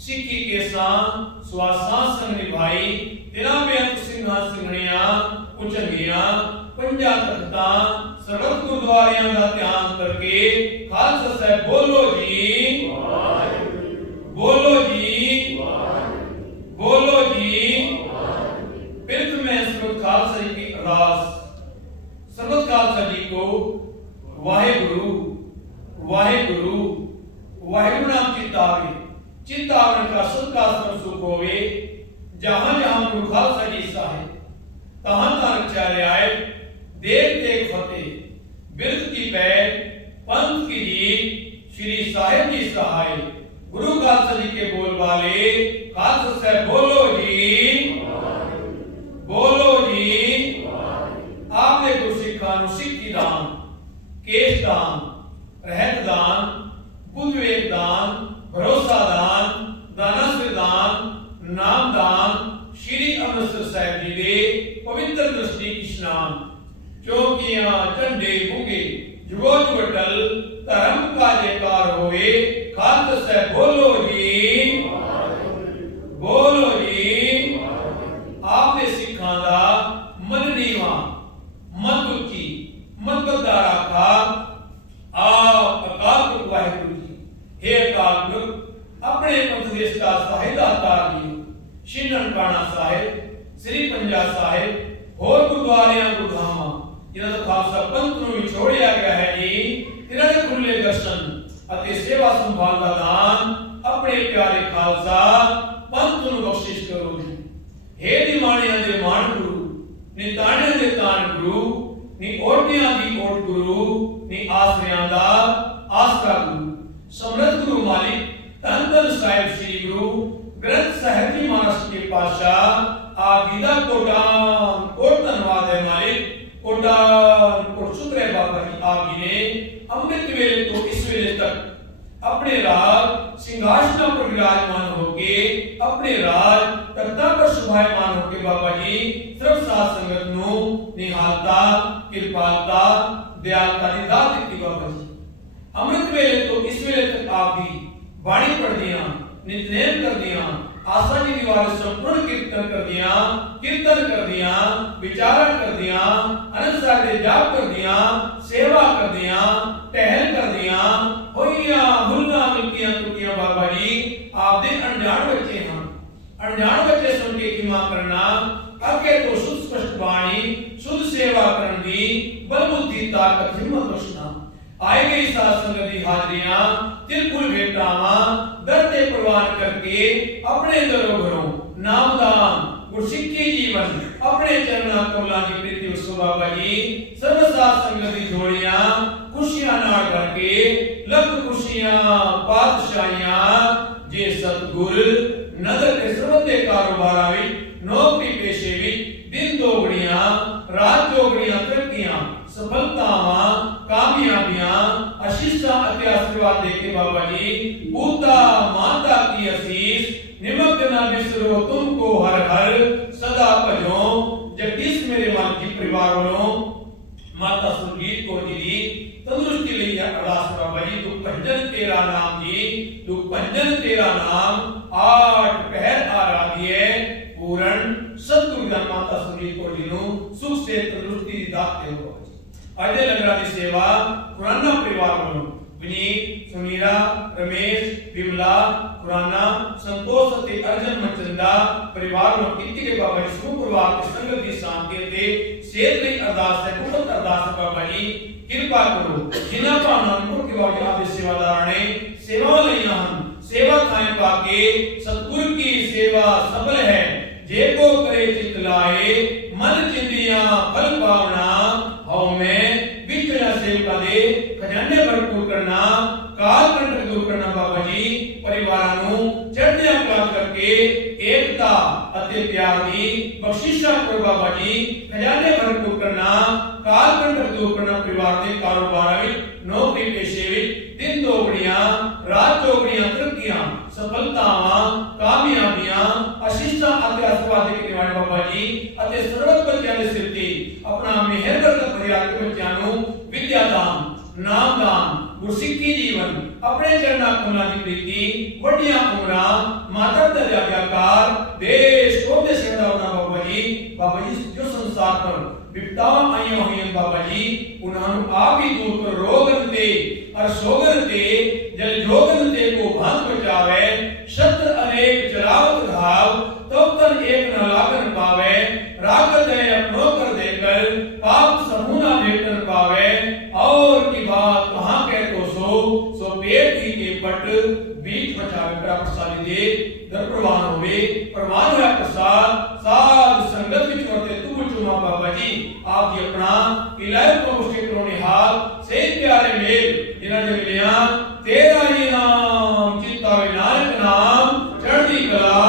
सिक्की के सान स्वासासन निभाई, तिना बेअंत सिंहा सिंगड़िया उचंगियां। पंजा तख्ता सरबत गुरुद्वारियां का ध्यान करके खालसा साहिब बोलो जी, बोलो जी, बोलो जी। फिर मैं सरबत खालसा जी की अरदास, सरबत खालसा जी को वाहिगुरु वाहिगुरु वाहिगुरु नाम चितावे। चितावन का सदका सब सुख होवे। जहां जहां गुरु खालसा जी साहिब, तहां तहां चारे आए। देख देख फतेह बिरद की पैर, पंथ की जीत, श्री साहिब जी सहाय। गुरु खालसा जी के बोल वाले खालसा साहिब बोलो जी, बोलो जी। आपने गुरु सिखा नु सिक्खी दान, केश दान, रहत दान, बुद्ध विवेक दान, भरोसा दान, दाना सिर दान, नाम दान। श्री अमृतसर साहिब जी दे पवित्र दृष्टि इस्नान। चौकियां झंडे बुगे जुगो जुगटल, धर्म का जयकार होवे। खालसा साहिब बोलो जी, बोलो जी। आपने सिखां दा मन नीवा, मत उच्ची, मत बदा रखा। आप अकाल पुरख वाहिगुरु जी, हे अकाल पुरख अपने पंथ देश का साहिब दातार जी। श्री ननकाना साहिब, श्री पंजा साहिब, होर गुरुद्वारियां गुरुधामा, जिन्हां दा खालसा पंथ नूं विछोड़िया गया है जी। तिन्हां दे खुले दर्शन अते सेवा संभाल दा दान अपने प्यारे खालसा पंथ नूं बख्शिश करो जी। हे निमाणियां दे मान गुरु, निताणियां दे तान गुरु, नि ओटियां दी ओट गुरु, नि आसरियां दा आसरा गुरु। समर्थ गुरु मालिक धन धन साहिब श्री गुरु ग्रंथ साहिब जी महाराज के पातशाह आगीदा कोटान कोट धन्यवाद है मालिक। कोटान कोट सुतरे बाबा जी आप जी ने अमृत वेले तो इस वेले तक अपने राज सिंहासन पर विराजमान होके, अपने राज तख्ता पर शोभायमान होके बाबा जी सर्व साध संगत नु निहालता, कृपालता, दयालता दी दात दी बाबा जी। अमृत वेले तो इस वेले तक आप भी वाणी पढ़ दिया, नित्यनेम कर दिया, आशा जी निवार संपूर्ण कीर्तन कर दिया, विचारण कर दिया, अनंत सारे जाप कर दिया, सेवा कर दिया, टहल कर दिया, होइया भुलना मिलकियां टुटियां बाबा जी आप दे अनजान बच्चे हैं, अनजान बच्चे सुन के क्षमा करना, अगे तो शुद्ध स्पष्ट बाणी शुद्ध सेवा करन दी बल बुद्धि ताकत हिम्मत बख्शना। आए गई साथ संगत की हाजरियां तिरकुल भेटावा दरते प्रवान करके अपने दरों घरों नामदान गुरसिक्खी जीवन अपने चरणा कमला की प्रीति उसको बाबा जी सर्व साथ संगत की जोड़ियां खुशियां नाल भर के लख खुशियां पातशाहियां जे सतगुर नगर के सर्वते कारोबारा विच नौकरी पेशे विच दिन दोगड़ियां रात जोगड़ियां तरक्कियां सफलतावां कामयाबियां आशीषां अते आशीर्वाद देके बाबा जी बूता माता की आशीष निमक न बिसरो तुमको हर हर सदा भजो। जगदीश मेरे मान जी परिवार वालों माता सुरजीत कौर जी दी तंदुरुस्ती लई अरदास बाबा जी दुख भंजन तेरा नाम जी दुख भंजन तेरा नाम आठ पहर आराधिए पूर्ण सतगुरु ज्ञान माता सुरजीत कौर जी नु सुख से तंदुरुस्ती दी दात देओ। अजे लंगरा दी सेवा खुराना परिवार वालों विनीत सुमीरा रमेश विमला खुराना संतोष ते अर्जन मचंदा परिवार वालों कीती के बाबा जी समूह परिवार के संगत दी शांति ते सेहत लई अरदास है कुल अरदास बाबा जी कृपा करो जिन्हां भावना मुख के बाबा जी आप सेवादार ने सेवा लईना हम सेवा थाए पाके सतगुरु की सेवा सबल है जे को करे चित लाए मन चिंदियां फल पावना हौ में विचला सेवा दे खजाने भरपूर करना काल कंटक दूर करना बाबा जी परिवारां नु चढ़दियां कला करके एकता अते प्यार दी बख्शिशां करो बाबा जी खजाने भरपूर करना काल कंटक दूर करना परिवार दे कारोबार विच नौकरी पेशे विच दिन दोगड़ियां रात चौगड़ियां तरक्कियां सफलतावां कामयाबियां आशीषां अते आशीर्वाद दे के निवाण बाबा जी अते सर्वत बच्चों दे सिर ते अपना मेहर बरकत भरिया के बच्चों नु विद्या दान नाम दान गुरसिक्खी जीवन अपने चरणा कमला की प्रीति वड्डियां उमरां माता दा आज्ञाकार देश को दे सेवा बाबा जी जो संसार पर विपदावां आईयां हुई बाबा जी उन्हां आप ही दूर कर रोगन ते और सोगन ते जल जोगन ते को भांत बचावे शत्र अनेक चलावत घाव तब तन एक न लागन पावे राग दे अपनो कर देकर पाप समूह न भेटन पावे और की बात कहां कह तो सो पेट ही के पट बीच बचावे कर प्रसाद दे दर प्रवान होवे प्रवान होया प्रसाद साध संगत विच करते तू चुना बाबा जी आप जी अपना इलाही को मुश्किल करोने हाल से प्यारे मेल जिन्हां ने मिलिया तेरा ही नाम चितावे नानक नाम चढ़दी कला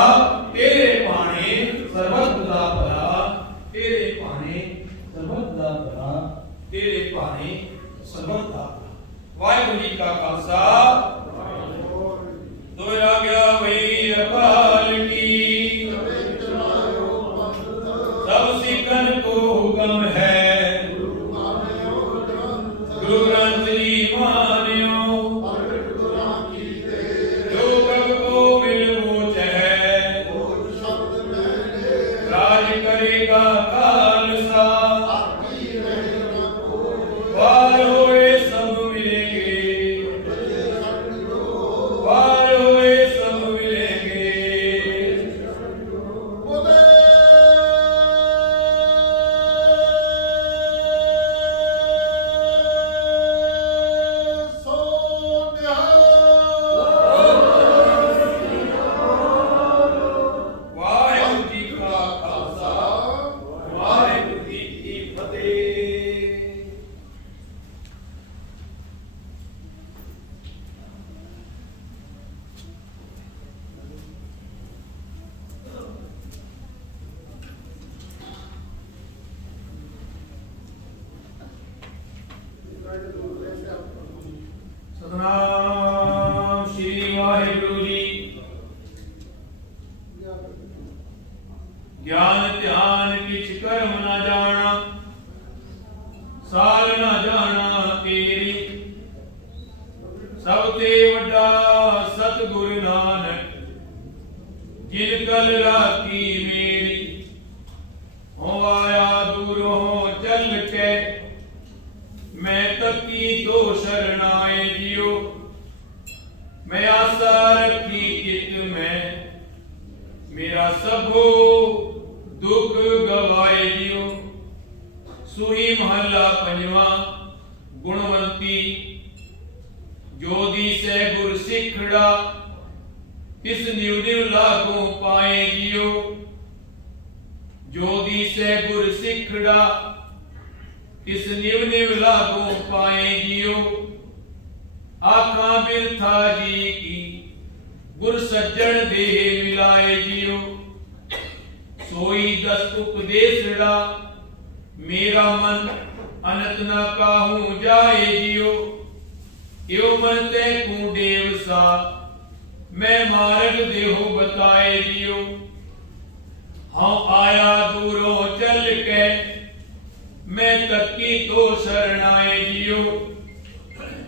तेरे पाने सर्वत दा भला तेरे पाने सर्वत दा भला तेरे पाने सर्वत दा भला। वाहिगुरू जी का खालसा दोया गया वही अकाल की सब सिकन को हुक्म है गुरु ग्रंथ जी मानियो जो कब को मिल वो चह राज करेगा खालसा वार होए सब मिलेंगे वार होए सब मिलेंगे। वाहिगुरू जी का खालसा वाहिगुरू जी की फतेह। सतनाम श्री वाहिगुरू जी। ज्ञान ध्यान किछ कर्म न जाना साल न जाना तेरी सब ते वड्डा सतगुरु नानक जिन कल राती मेरी हो आया दूर हो चल के मैं तकी तो शरणाए जियो मैं आशा रखी चित में सबो दुख गवाए जियो। सुई महला पंजवा गुणवंती जो दिसै गुर सिखड़ा तिस निव निव लागू पाए जियो। जो दिसै गुर सिखड़ा तिस निव निव लागू पाए जियो। आखा बिरथा जी की गुर सज्जन देह मिलाए जियो। सोई दस उपदेसड़ा मेरा मन अनंत न काहू जाए जियो। यो मन ते कुदेव सा मैं मार्ग देहो बताए जियो। हाँ आया दूरों चल के मैं तकी तो शरणाए जियो।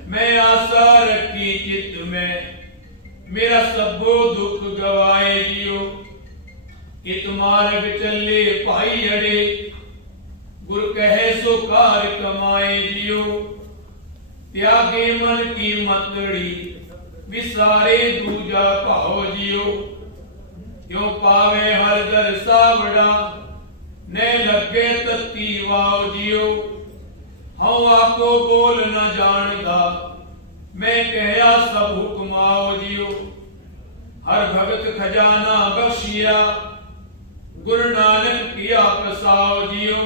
मैं आशा रखी चित्त में मेरा सबो दुख गवाए जियो। इत मार्ग चले भाई अड़े गुर कहे सो कार कमाए जियो। त्यागे मन की मतड़ी विसारे दूजा भाव जियो। क्यों पावे हर दर सावड़ा ने लगे तत्ती वाव जियो। हाँ आपको बोल न जानदा मैं कहया सब हुक्माओ जियो। हर भगत खजाना बख्शिया गुरु नानक किया प्रसाव जियो।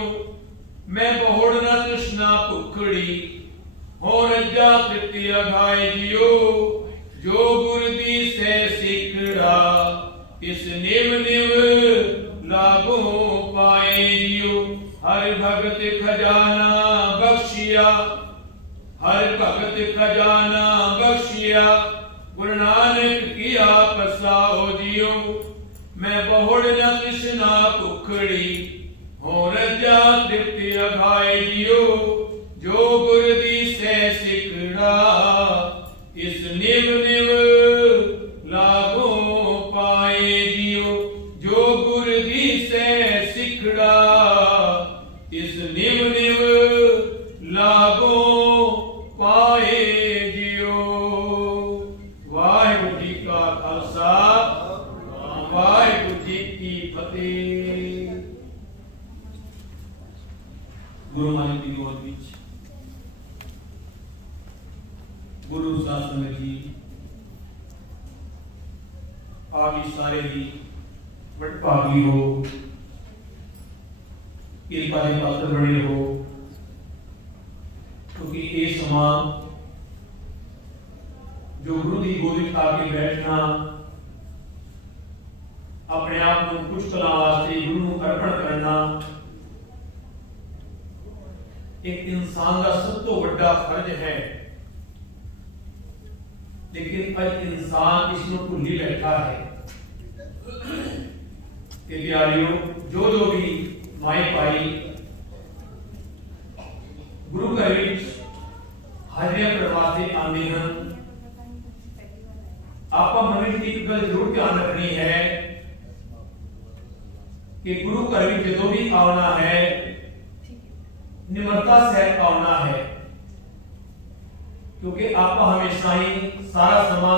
मैं बहुड़ न तृष्णा भुखड़ी हो रजा तृप्ति अघाए जियो। जो गुर दी से सिखड़ा इस निव निव लागू पाए जियो। हर भगत खजाना बख्शिया हर भगत खजाना बख्शिया गुरु नानक किया प्रसाओ जियो। मैं बहुड़ न तृष्णा भुखड़ी हो रजा तृप्ति अघाए जियो। जो गुर दी से सिखड़ा इस निव निव लागू पाए जियो। जो गुर दी से सिखड़ा इस निव निव लागू पाए जियो। वाहिगुरु जी का खालसा वाहिगुरु जी की फतेह। गुरु मालिक की गोद विच गुरु शासन जी आप ही सारे ही वडभागी हो कृपा के पात्र बने हो। क्योंकि ये समा जो गुरु की गोद विच आके बैठना अपने आप को कुछ कला वास्ते गुरु को अर्पण करना एक इंसान का सब तो बड़ा फर्ज है। लेकिन आज इंसान इसमें भुल ही बैठा है कि प्यारियों जो भी माए पाई गुरु घर हाजिरियां करवाते आते हैं। आपका मन की एक गल जरूर ध्यान रखनी है कि गुरु घर जो भी आना है निम्रता से आना है। क्योंकि आप हमेशा ही सारा समा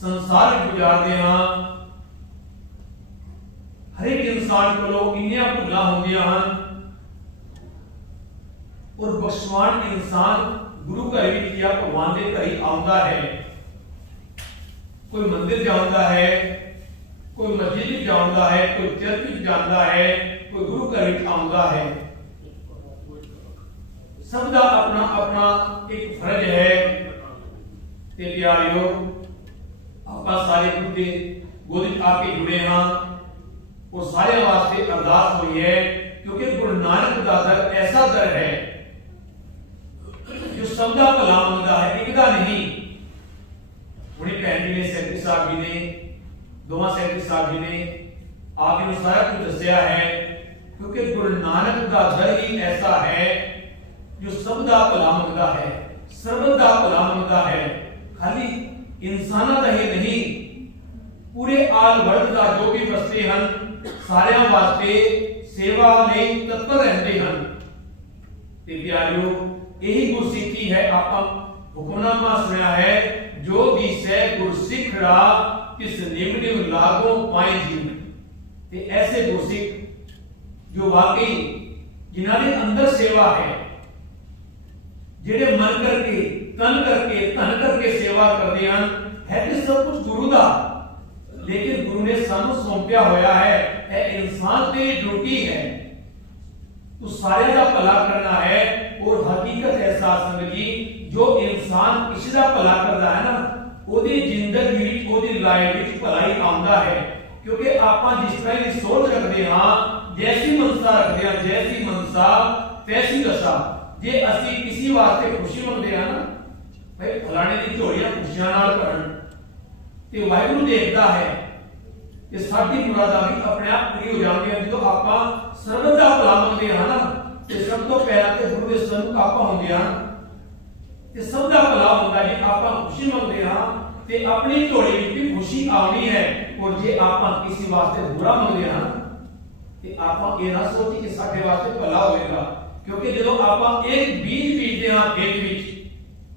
संसार गुजारते हैं। हर एक इंसान को इन्नियां भुलां होंदियां हैं और बख्शवान इंसान गुरु घर या भगवान के घर ही आता है। कोई मंदिर जाता है, कोई मस्जिद जाता है, कोई चर्च जाता है, कोई गुरु घर आता है। सबका अपना अपना एक फर्ज है। ते प्यारियों आप सारे गुरु के गोद आके जुड़े हाँ और सारे वास्ते अरदास हुई है। क्योंकि गुरु नानक का दर ऐसा दर है जो सबका भला मंगदा है, एक का नहीं। उन्हें भैन जी ने सेक्रेटरी साहब जी ने दोवां सेक्रेटरी साहब जी ने आपने सारा कुछ दसिया है। क्योंकि गुरु नानक का दर ही ऐसा है जो सबका भला मंगदा है, सर्वदा का भला मंगदा है। खाली इंसाना का ही नहीं पूरे आल वर्ल्ड का जो भी बसते हैं सारे वास्ते सेवा में तत्पर रहते हैं। प्यारियों यही गुरसिੱਖੀ है। आप हुक्मनामा सुना है जो दिसै गुर सिख छिड़ा किस निम निम लागो पाए जीवन। ते ऐसे गुरसिख जो वाकई जिन्हां दे अंदर सेवा है, जेड़े मन करके तन करके धन करके सेवा करते हैं, है कि सब कुछ गुरु दा, लेकिन गुरु ने सानू सौंपिया होया है, यह इंसान की ड्यूटी है, तो सारे का भला करना है। और हकीकत है साथ संगत जी, जो इंसान किसी का भला करता है ना, ओदी जिंदगी विच ओदी लाइफ विच भलाई आंदा है, क्योंकि आपां जिस तरह की सोच रखते हां, जैसी मनसा रखते हैं, जैसी मनसा तैसी दशा। जे असी किसी वास्ते खुशी मंगते हैं ना, भाई फलाने की झोलियां खुशियां नाल भरन, ते वाहिगुरू देखदा है कि साडी मुरादां भी अपने आप पूरी हो जांदियां। जो आपां सर्वत दा भला मंगते हैं ना, ते सब तो पहला ते गुरु दे सन्मुख आपां हुंदे हां, ते सब दा भला हुंदा जे आपां खुशी मंगते हां, ते अपनी झोली विच भी खुशी आउणी है। और जे आपां किसी वास्ते बुरा मंगते हां, ते आपां ये ना सोची कि साडे वास्ते भला होएगा, क्योंकि जदों आपां एक बीज बीजदे हां खेत विच,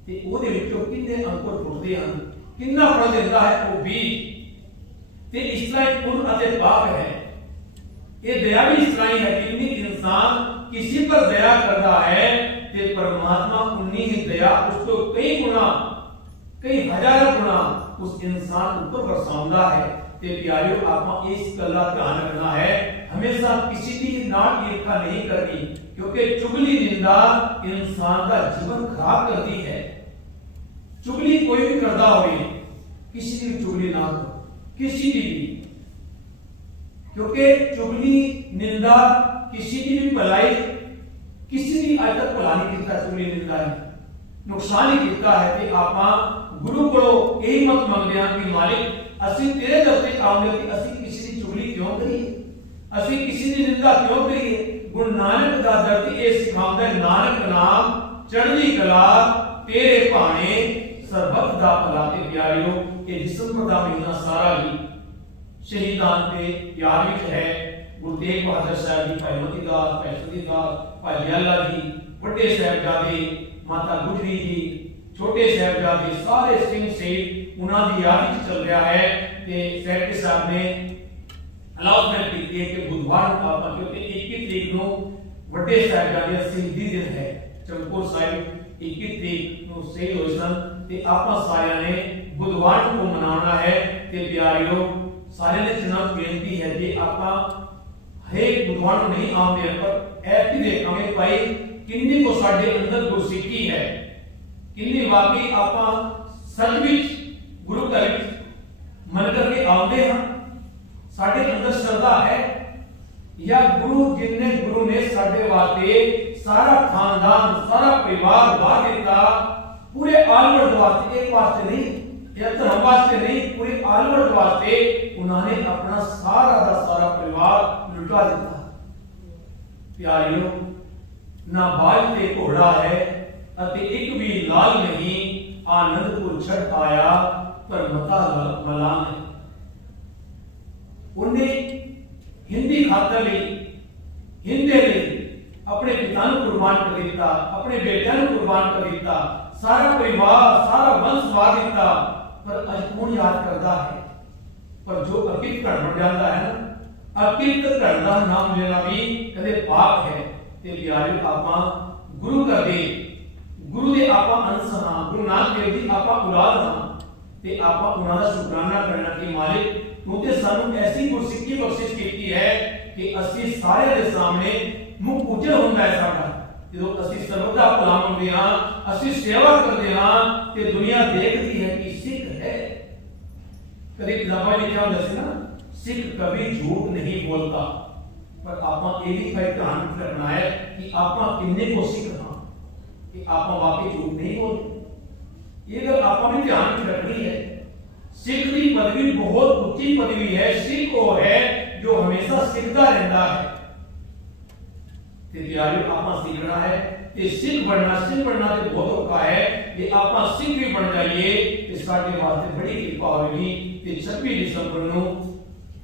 ते ओहदे विचों किन्ने अंकुर फुटदे हन, किन्ना फल दिंदा है वो बीज। ते इस तरह पुण्य अते पाप है, ये दया भी इस तरह ही है कि इंसान किसी पर दया करता है, ते परमात्मा उन्नी ही दया उसको कई गुना, कई हजारों गुना उस इंसान ऊपर बरसाउंदा है। ते प्यारियों, आपां इस गल दा ध्यान रखना है, हमेशा किसी की नाट ईर्खा नहीं करनी, क्योंकि चुगली निंदा इंसान का जीवन खराब करती है। चुगली कोई भी करता हो, किसी की भी चुगली ना करो, किसी की भी, क्योंकि चुगली निंदा किसी की भी भलाई, किसी की आज तक भला नहीं किया, चुगली निंदा है नुकसान ही किया है। कि आपां गुरु को यही मत मंगते हैं कि मालिक असी तेरे दर ते आउंदे कि असी किसी की चुगली क्यों करिए, असी किसी की निंदा क्यों करिए। गुरु नानक दा दर ते ये सिखांदा है, नानक नाम चढ़दी कला तेरे भाने सरबत दा भला। ते प्यारियों, ये दिसंबर दा महीना सारा ही शहीदां ते प्यार विच है। गुरु तेग बहादुर साहब जी, भाई मती दास, भाई सती दास, भाई दयाला जी, बड़े साहिबजादे, माता गुजरी जी, छोटे साहिबजादे, सारे सिंह शहीद उन्हां दी याद विच चल रहा है। ते सैक्रेटरी साहब ने अनाउंसमेंट की कि बुधवार को आपां, क्योंकि 21 तरीक को बड़े साहिबजादे शहीदी दिन है, चमकौर साहिब 21 तरीक को शहीद होए सन, ते आपां सारियां ने बुधवार को मनाना है। ते प्यारियों, सारे ने चुनाव बेनती है कि आपां हरेक बुधवार को नहीं आउंदे, पर ऐप ही देखांगे भाई किन्नी को साडे अंदर गुरसिखी है, किन्नी वाकई आपां सच विच गुरु घर विच मन करके आउंदे हां, साडे अंदर श्रद्धा है, या गुरु जिन्ने गुरु ने साडे वास्ते सारा खानदान, सारा परिवार वार दिता, पूरे आलवट वास्ते, एक वास्ते नहीं, या धर्म वास्ते नहीं, पूरे आलवट वास्ते उन्होंने अपना सारा दा सारा परिवार लुटा दिता। प्यारियों, ना बाज ते घोड़ा है अते एक भी लाल नहीं, आनंदपुर छठ आया पर मता मलान है। उन्हें हिंदी खातर ली, हिंदे ली अपने पिता को कुर्बान कर दिता, अपने बेटे को कुर्बान कर दिता, सारा परिवार, सारा वंश वार दिता, पर अज कौन याद करता है। पर जो अकित घड़ बन जाता है ना, अकित घड़ का नाम लेना भी कदे पाप है। ते प्यारे आपां गुरु का दे, गुरु दे आपां अंश हां, गुरु नानक देव जी आपां औलाद हां, ते आपां उन्हां दा शुकराना करना कि मालिक तू ते सानू ऐसी गुरसिੱਖੀ बख्शिश कीती है कि ਅਸੀਂ सारे दे सामने मुख उजल ਹੁੰਦਾ है साडा। ਜਦੋਂ ਅਸੀਂ ਸਰਬਦਾ ਭਲਾ ਮੰਗਦੇ ਹਾਂ, ਅਸੀਂ ਸੇਵਾ ਕਰਦੇ ਹਾਂ, ਤੇ ਦੁਨੀਆ ਦੇਖਦੀ ਹੈ ਕਿ ਸਿੱਖ ਹੈ। ਕਦੇ ਕਿਤਾਬਾਂ ਲਿਖਿਆ ਹੁੰਦਾ ਸੀ ਨਾ, ਸਿੱਖ ਕभी झूठ नहीं बोलता, पर ਆਪਾਂ ਇਹ ਵੀ ਭਾਈ ਧਿਆਨ ਰੱਖਣਾ ਹੈ ਕਿ ਆਪਾਂ ਕਿੰਨੇ ਕੋ ਸਿੱਖ ਹਾਂ, ਕਿ ਆਪਾਂ ਵਾਕਈ झूठ नहीं बोलते। ये गल ਆਪਾਂ भी ध्यान में रखनी है। सिख की पदवी बहुत ऊंची पदवी है। सिख वो है जो हमेशा सीखता रहता है। प्यारियों, आपा सीखना है, ये सिख बनना तो बहुत औखा है। ये आपा सिख भी बन जाइए तो साडे वास्ते बड़ी कृपा होगी। ते 26 दिसंबर को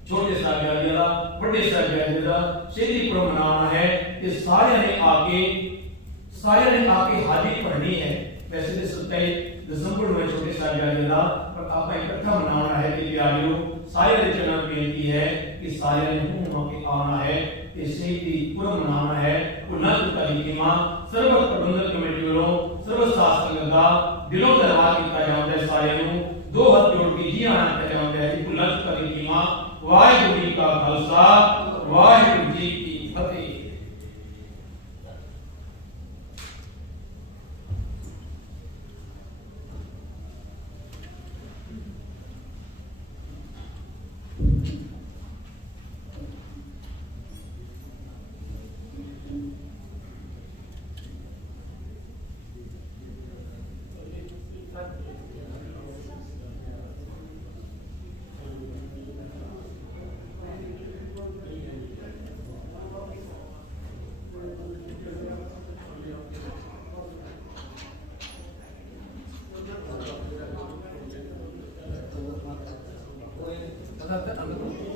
छोटे साहिबजादे दा, बड़े साहिबजादे दा शहीदी पुरब मनाना है। ये सारे ने आके हाजिरी भरनी है। वैसे तो 27 दिसंबर में छोटे साहिबजादे दा, पर आपा इकट्ठा मनाना प्यारियो सारे दे चरणों में बेनती है कि सारे ने मुंह होके आना है ते शहीदी पूरा मनाना है उन्नत तरीके मां सर्व प्रबंधक कमेटी वालों सर्व शासन का दिलों दरबार किया जाता है सारे नु दो हाथ जोड़ के जी आना किया जाता है कि उन्नत तरीके मां वाहिगुरू जी का खालसा वाहिगुरू जी की फतेह। कोई